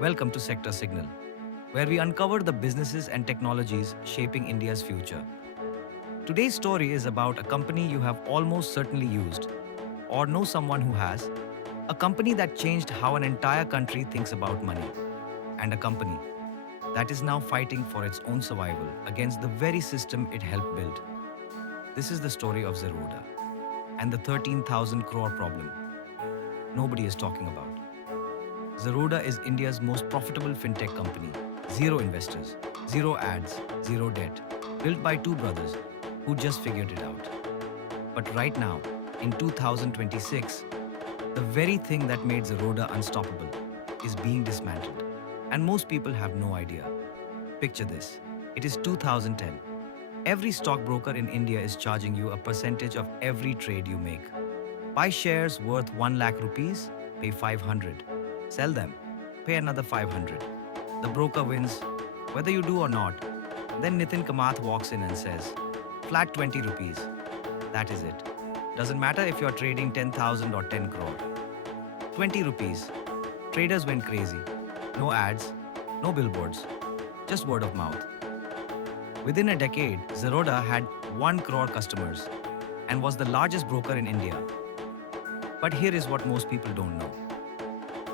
Welcome to Sector Signal, where we uncover the businesses and technologies shaping India's future. Today's story is about a company you have almost certainly used, or know someone who has, a company that changed how an entire country thinks about money, and a company that is now fighting for its own survival against the very system it helped build. This is the story of Zerodha and the 13,000 crore problem nobody is talking about. Zerodha is India's most profitable fintech company. Zero investors, zero ads, zero debt. Built by two brothers who just figured it out. But right now, in 2026, the very thing that made Zerodha unstoppable is being dismantled. And most people have no idea. Picture this. It is 2010. Every stockbroker in India is charging you a percentage of every trade you make. Buy shares worth 1 lakh rupees, pay 500. Sell them, pay another 500. The broker wins, whether you do or not. Then Nitin Kamath walks in and says, flat 20 rupees. That is it. Doesn't matter if you're trading 10,000 or 10 crore. 20 rupees. Traders went crazy. No ads, no billboards, just word of mouth. Within a decade, Zerodha had 1 crore customers and was the largest broker in India. But here is what most people don't know.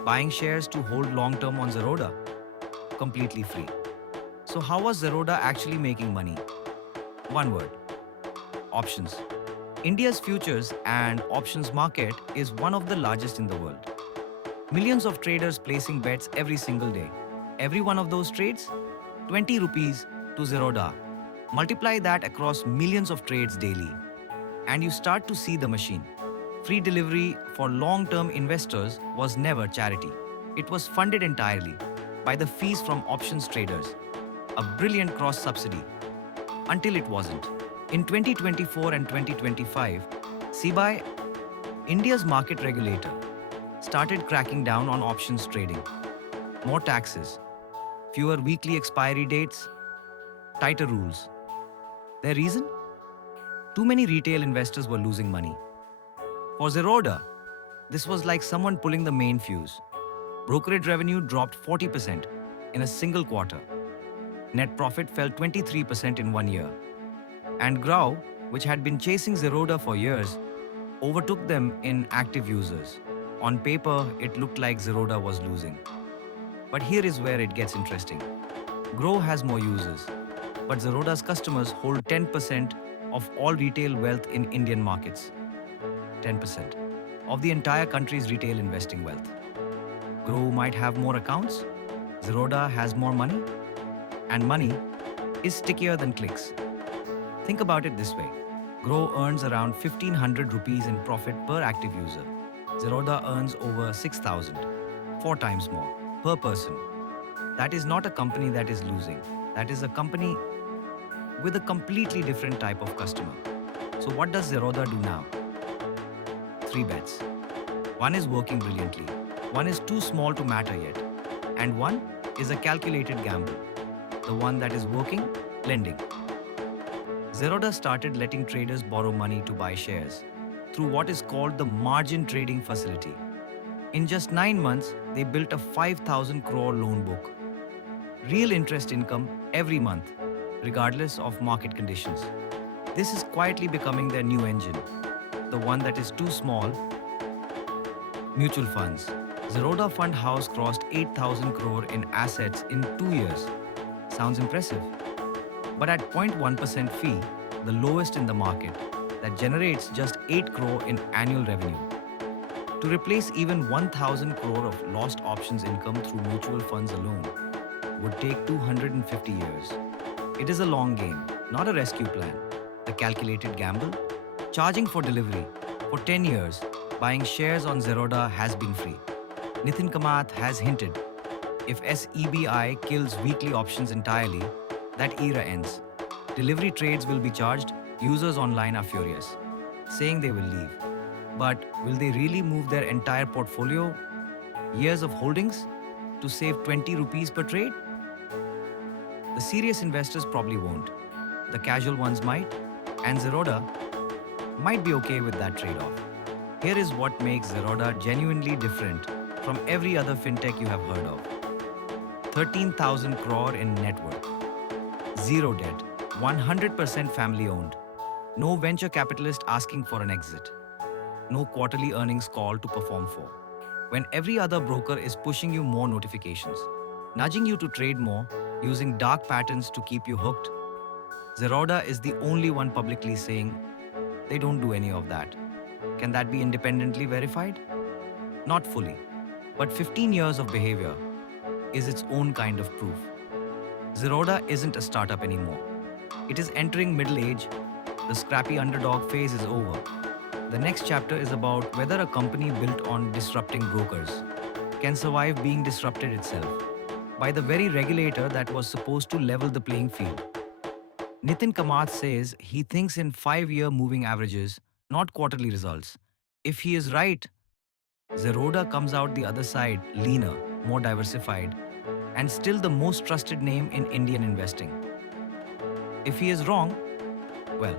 Buying shares to hold long-term on Zerodha? Completely free. So how was Zerodha actually making money? One word. Options. India's futures and options market is one of the largest in the world. Millions of traders placing bets every single day. Every one of those trades? 20 rupees to Zerodha. Multiply that across millions of trades daily. And you start to see the machine. Free delivery for long-term investors was never charity. It was funded entirely by the fees from options traders. A brilliant cross-subsidy. Until it wasn't. In 2024 and 2025, SEBI, India's market regulator, started cracking down on options trading. More taxes, fewer weekly expiry dates, tighter rules. Their reason? Too many retail investors were losing money. For Zerodha, this was like someone pulling the main fuse. Brokerage revenue dropped 40% in a single quarter. Net profit fell 23% in 1 year. And Groww, which had been chasing Zerodha for years, overtook them in active users. On paper, it looked like Zerodha was losing. But here is where it gets interesting. Groww has more users, but Zerodha's customers hold 10% of all retail wealth in Indian markets. 10% of the entire country's retail investing wealth. Groww might have more accounts, Zerodha has more money, and money is stickier than clicks. Think about it this way. Groww earns around 1,500 rupees in profit per active user. Zerodha earns over 6,000, 4 times more, per person. That is not a company that is losing. That is a company with a completely different type of customer. So what does Zerodha do now? 3 bets. One is working brilliantly. One is too small to matter yet. And one is a calculated gamble. The one that is working, lending. Zerodha started letting traders borrow money to buy shares through what is called the margin trading facility. In just 9 months, they built a 5,000 crore loan book. Real interest income every month, regardless of market conditions. This is quietly becoming their new engine. The one that is too small. Mutual funds. Zerodha Fund House crossed 8,000 crore in assets in 2 years. Sounds impressive. But at 0.1% fee, the lowest in the market, that generates just 8 crore in annual revenue. To replace even 1,000 crore of lost options income through mutual funds alone would take 250 years. It is a long game, not a rescue plan. The calculated gamble? Charging for delivery. For 10 years, buying shares on Zerodha has been free. Nitin Kamath has hinted, if SEBI kills weekly options entirely, that era ends. Delivery trades will be charged, users online are furious, saying they will leave. But will they really move their entire portfolio, years of holdings, to save 20 rupees per trade? The serious investors probably won't. The casual ones might, and Zerodha might be okay with that trade-off. Here is what makes Zerodha genuinely different from every other fintech you have heard of. 13,000 crore in net worth. Zero debt. 100% family owned. No venture capitalist asking for an exit. No quarterly earnings call to perform for. When every other broker is pushing you more notifications, nudging you to trade more, using dark patterns to keep you hooked, Zerodha is the only one publicly saying they don't do any of that. Can that be independently verified? Not fully, but 15 years of behavior is its own kind of proof. Zerodha isn't a startup anymore. It is entering middle age. The scrappy underdog phase is over. The next chapter is about whether a company built on disrupting brokers can survive being disrupted itself by the very regulator that was supposed to level the playing field. Nitin Kamath says he thinks in 5-year moving averages, not quarterly results. If he is right, Zerodha comes out the other side leaner, more diversified, and still the most trusted name in Indian investing. If he is wrong, well,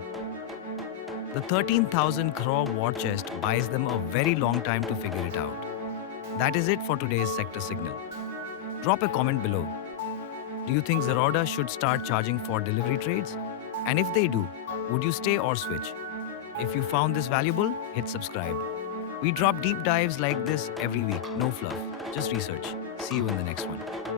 the 13,000 crore war chest buys them a very long time to figure it out. That is it for today's Sector Signal. Drop a comment below. Do you think Zerodha should start charging for delivery trades? And if they do, would you stay or switch? If you found this valuable, hit subscribe. We drop deep dives like this every week. No fluff, just research. See you in the next one.